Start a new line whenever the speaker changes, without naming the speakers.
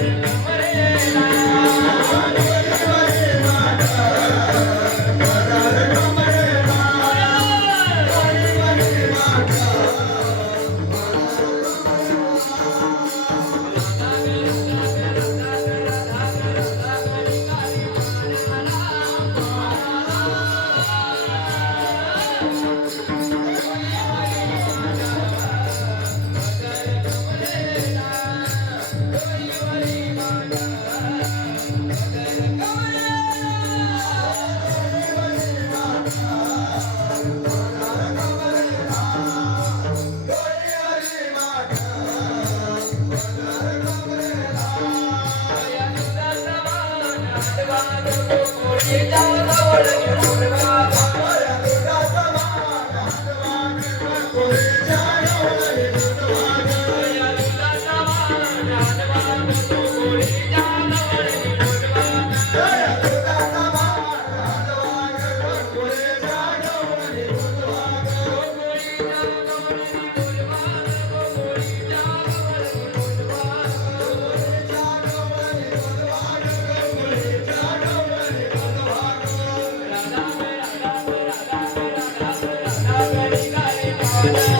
Thank yeah. you. Thank okay. you. Thank you.